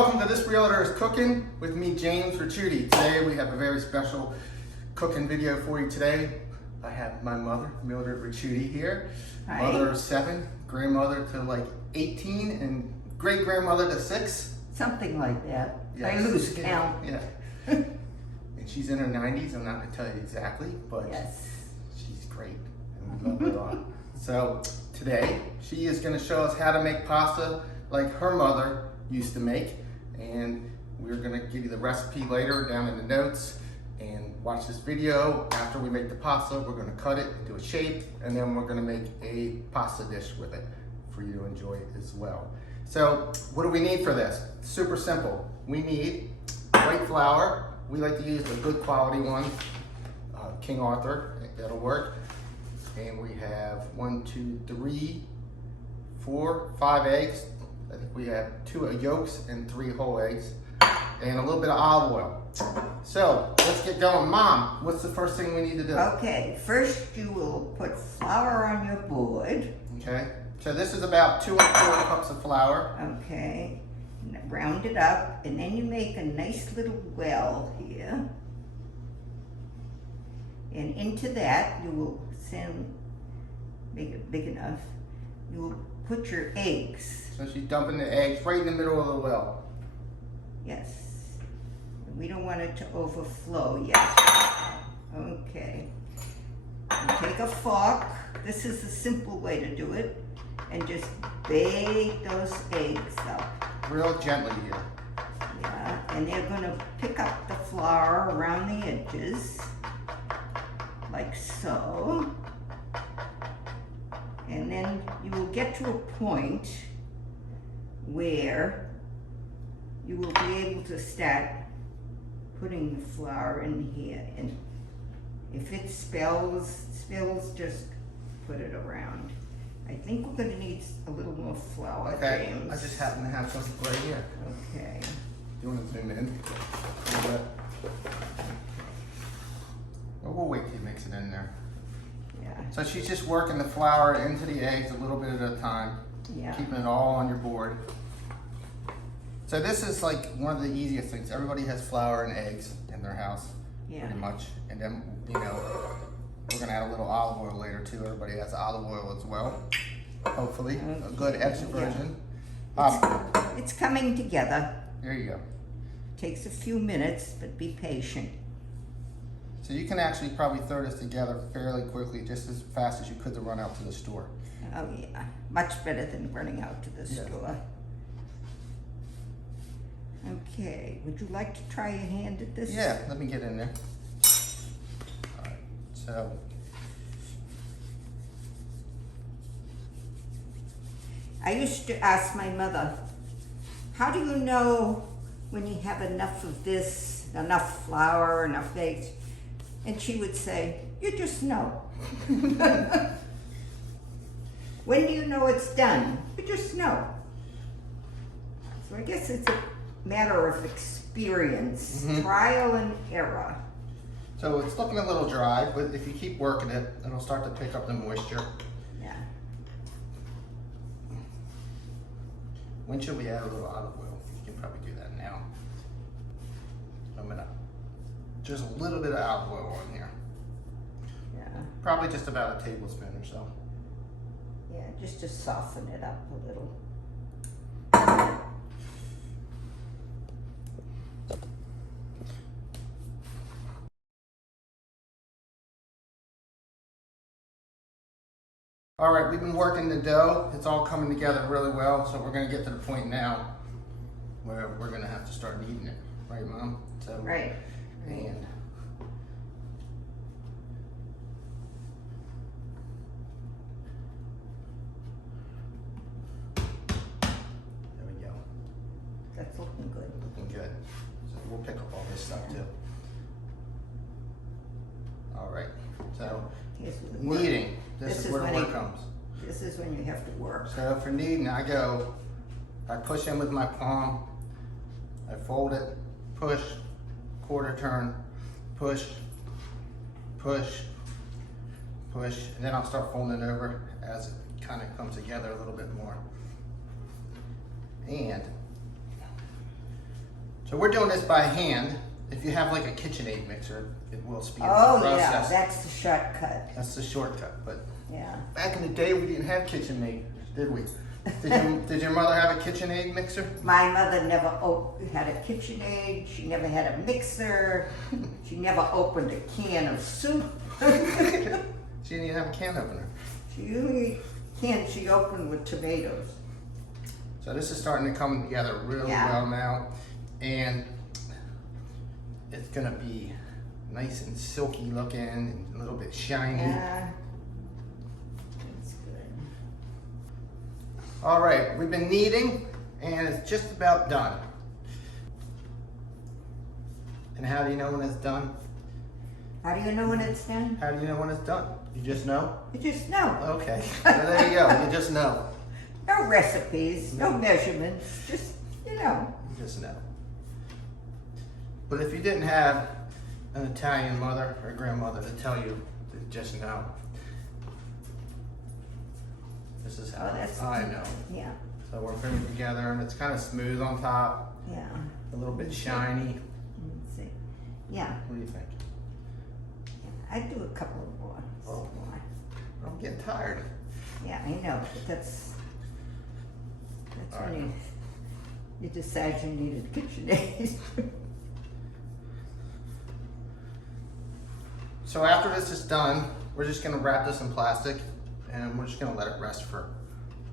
Welcome to This Realtor is Cooking with me, James Ricciuti. Today we have a very special cooking video for you today. I have my mother, Mildred Ricciuti, here. Hi. Mother of 7, grandmother to like 18, and great-grandmother to 6. Something like that. Yes. I lose count. Yeah. And she's in her 90s. I'm not going to tell you exactly, but Yes. she's great. And we love her a lot. So today she is going to show us how to make pasta like her mother used to make. And we're going to give you the recipe later down in the notes. And watch this video. After we make the pasta, we're going to cut it into a shape, and then we're going to make a pasta dish with it for you to enjoy as well. So what do we need for this? Super simple. We need white flour. We like to use the good quality one, King Arthur. I think that'll work. And we have 1, 2, 3, 4, 5 eggs. I think we have 2 yolks and 3 whole eggs, and a little bit of olive oil. So let's get going. Mom, what's the first thing we need to do? Okay, first you will put flour on your board. Okay, so this is about 2 1/4 cups of flour. Okay, round it up, and then you make a nice little well here. And into that you will make it big enough. You will put your eggs. So she's dumping the eggs right in the middle of the well. Yes. We don't want it to overflow yet. Okay. You take a fork. This is a simple way to do it. And just bake those eggs up. Real gently here. Yeah. And they're going to pick up the flour around the edges. Like so. And then you will get to a point where you will be able to start putting the flour in here, and if it spills, just put it around. I think we're going to need a little more flour, Okay, James. I just happen to have some right here. Okay. You want to zoom in a little bit? Well, we'll wait till you mix it in there. Yeah. So she's just working the flour into the eggs a little bit at a time. Yeah. Keeping it all on your board. So this is like one of the easiest things. Everybody has flour and eggs in their house, Yeah. pretty much. And then, you know, we're gonna add a little olive oil later too. Everybody has olive oil as well, hopefully. A good extra virgin. It's coming together. There you go. Takes a few minutes, but be patient. So you can actually probably throw this together fairly quickly, just as fast as you could to run out to the store. Oh yeah, much better than running out to the Yeah. store. Okay, would you like to try your hand at this? Yeah, let me get in there. All right, so. I used to ask my mother, how do you know when you have enough of this, enough flour, enough eggs? And she would say, you just know. When do you know it's done? You just know. So I guess it's a matter of experience, trial and error. So it's looking a little dry, but if you keep working it, it'll start to pick up the moisture. Yeah. When should we add a little olive oil? You can probably do that now. I'm gonna, just a little bit of olive oil on here. Yeah. Probably just about a tablespoon or so. Yeah, just to soften it up a little. All right, we've been working the dough. It's all coming together really well, so we're gonna get to the point now where we're gonna have to start kneading it. Right, Mom? So, Right. And there we go. That's looking good. Looking good. So we'll pick up all this stuff too. All right, so Here's where the work- kneading. This This is is where the when work it- comes. This is when you have to work. So for kneading, I push in with my palm, I fold it, push, quarter turn, push, push, push, and then I'll start folding it over as it kind of comes together a little bit more. And So we're doing this by hand. If you have like a KitchenAid mixer, it will speed up Oh the yeah, process. that's the shortcut. That's the shortcut. But Yeah. back in the day, we didn't have KitchenAid, did we? Did your mother have a KitchenAid mixer? My mother never had a KitchenAid. She never had a mixer. She never opened a can of soup. She didn't even have a can opener. She only can she opened with tomatoes. So this is starting to come together really well now, and it's gonna be nice and silky looking and a little bit shiny. Yeah. That's good. All right, we've been kneading and it's just about done. And how do you know when it's done? How do you know when it's done? How do you know when it's done? You just know? You just know. Okay, so there you go, you just know. No recipes, no measurements, just, you know. You just know. But if you didn't have an Italian mother or grandmother to tell you to just know, this is how I know. Yeah, So we're putting it together and it's kind of smooth on top, yeah. a little bit shiny. Let's see. Yeah, What do you think? I'd do a couple more. Oh. I'm getting tired. Yeah, I know, but that's All when right. you decide you need a KitchenAid. So after this is done, we're just gonna wrap this in plastic and we're just gonna let it rest for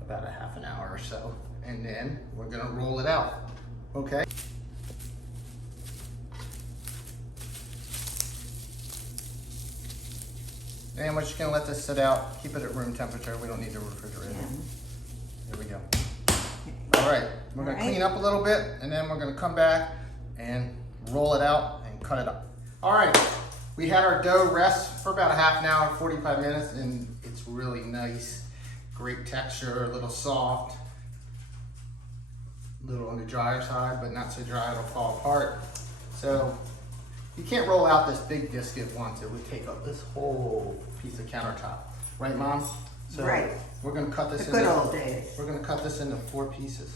about a half an hour or so. And then we're gonna roll it out, okay? And we're just gonna let this sit out, keep it at room temperature. We don't need to refrigerate it. Here we go. All right, we're gonna clean up a little bit and then we're gonna come back and roll it out and cut it up. All right, we had our dough rest for about a half an hour, 45 minutes, and it's really nice. Great texture, a little soft, a little on the drier side, but not so dry it'll fall apart. So you can't roll out this big disc at once. It would take up this whole piece of countertop. Right, Mom? So Right. we're gonna cut this The good into, old days. we're gonna cut this into 4 pieces.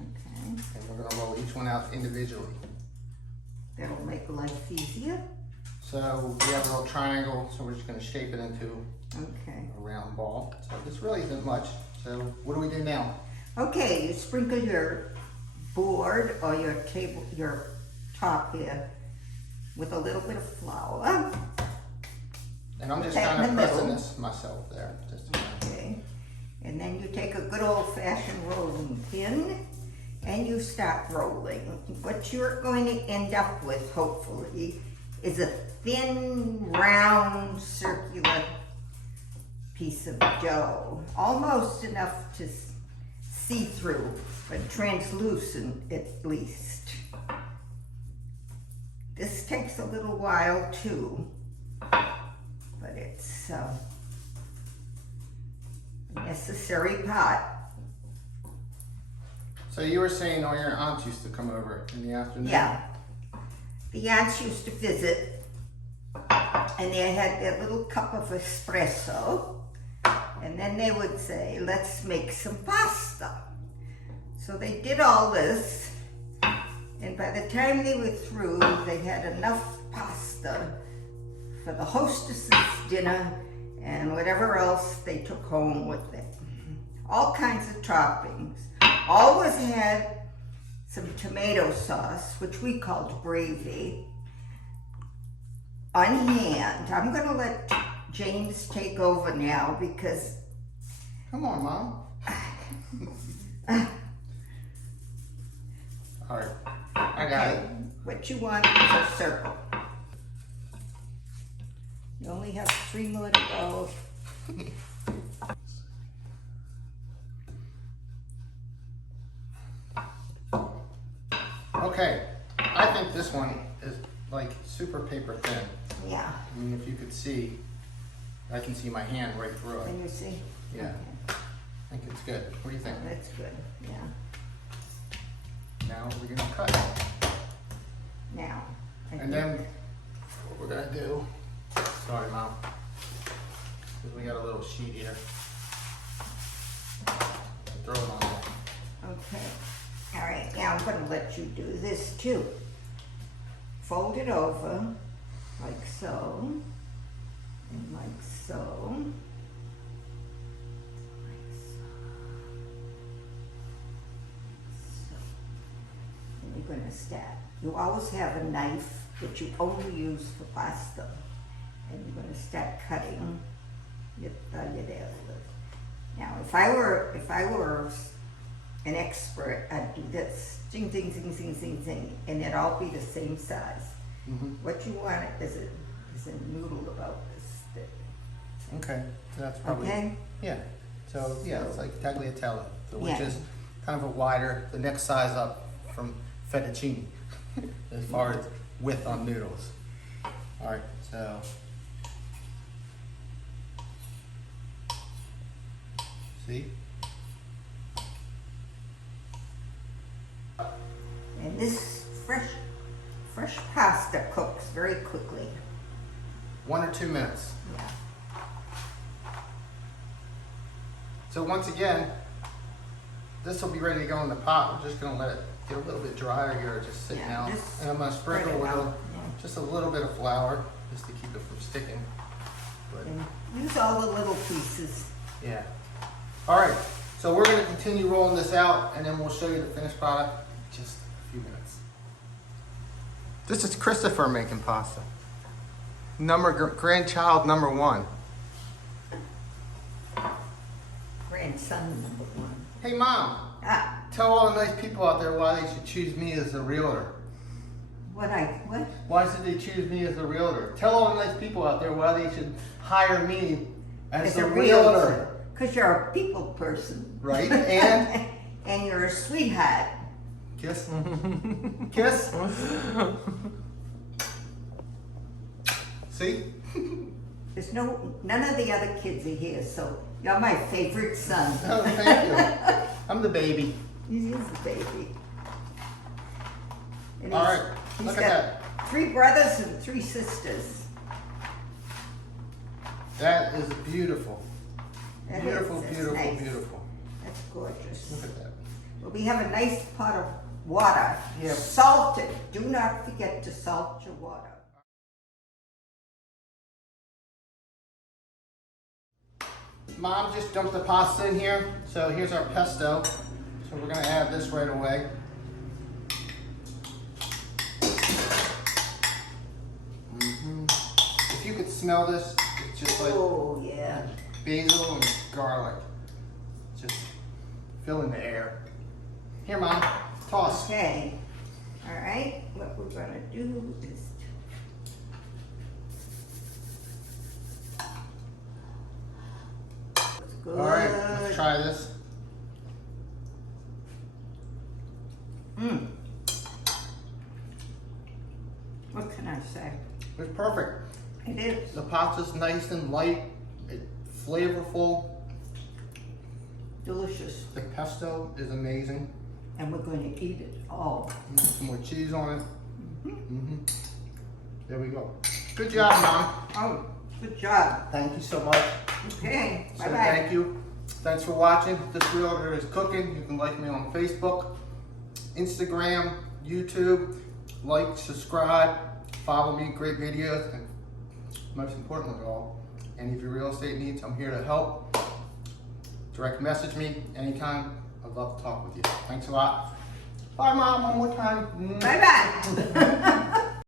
Okay, And we're gonna roll each one out individually. that'll make life easier. So we have a little triangle, so we're just gonna shape it into Okay. a round ball. So this really isn't much. So what do we do now? Okay, you sprinkle your board or your table, your top here with a little bit of flour. And I'm just Put that kind in of the pressing middle. this myself there. Just Okay, and then you take a good old-fashioned rolling pin and you start rolling. What you're going to end up with, hopefully, is a thin, round, circular piece of dough. Almost enough to see through, but translucent at least. This takes a little while too, but it's a necessary part. So you were saying all your aunts used to come over in the afternoon? Yeah. The aunts used to visit, and they had their little cup of espresso, and then they would say, let's make some pasta. So they did all this, and by the time they were through, they had enough pasta for the hostess's dinner and whatever else they took home with them. All kinds of toppings. Always had some tomato sauce, which we called gravy, on hand. I'm gonna let James take over now because Come on, Mom. All right, I got it. what you want is a circle. You only have 3 more to go. Okay, I think this one is like super paper thin. Yeah, I mean, if you could see, I can see my hand right through it. can you see? Yeah, Okay. I think it's good. What do you think? That's good, yeah. Now we're gonna cut. Now. I And think- then what we're gonna do, sorry Mom, because we got a little sheet here. Throw it on there. Okay. All right, now I'm gonna let you do this too. Fold it over, like so, and like so. And you're gonna start. You always have a knife that you only use for pasta. And you're gonna start cutting. Now, if I were an expert, I'd do this. Zing, zing, zing, zing, zing, zing. And it'd all be the same size. Mm-hmm. What you want is a noodle about this thick. Okay, so that's probably, Okay? yeah. So, yeah, it's like tagliatelle, which Yeah. is kind of a wider, the next size up from fettuccine, as far as width on noodles. All right, so. See? And this fresh pasta cooks very quickly. 1 or 2 minutes. Yeah. So once again, this will be ready to go in the pot. We're just gonna let it get a little bit drier here, just sitting Yeah, out. just And I'm gonna sprinkle spread it with out, yeah. just a little bit of flour, just to keep it from sticking. But, And use all the little pieces. yeah. All right, so we're gonna continue rolling this out, and then we'll show you the finished product in just a few minutes. This is Christopher making pasta. Grandchild number 1. Grandson number 1. Hey Mom, Ah, tell all the nice people out there why they should choose me as a realtor. what? Why should they choose me as a realtor? Tell all the nice people out there why they should hire me as a realtor. Because you're a people person. Right? And And you're a sweetheart. kiss. Kiss. See? There's none of the other kids are here, so you're my favorite son. Oh, thank you. I'm the baby. He's the baby. And All right, he's look got at 3 brothers and 3 sisters. That is beautiful. That is- Beautiful, that's beautiful, nice. beautiful. That's gorgeous. Look at that. Well, we have a nice pot of water. Yeah. Salted. Do not forget to salt your water. Mom just dumped the pasta in here. So here's our pesto. So we're gonna add this right away. If you could smell this, it's just like Oh, yeah. basil and garlic. Just filling the air. Here, Mom, toss. Okay. All right. What we're going to do is good. All right, let's try this. What can I say? It's perfect. It is. The pasta's nice and light, it's flavorful. Delicious. The pesto is amazing. And we're going to eat it all. Some more cheese on it. There we go. Good job, Mom. Oh, good job. Thank you so much. Okay. So Bye-bye. thank you. Thanks for watching. This Realtor is Cooking. You can like me on Facebook, Instagram, YouTube. Like, subscribe, follow me. Great videos. And most importantly of all, any of your real estate needs, I'm here to help. Direct message me anytime. I'd love to talk with you. Thanks a lot. Bye, Mom, one more time. Bye-bye.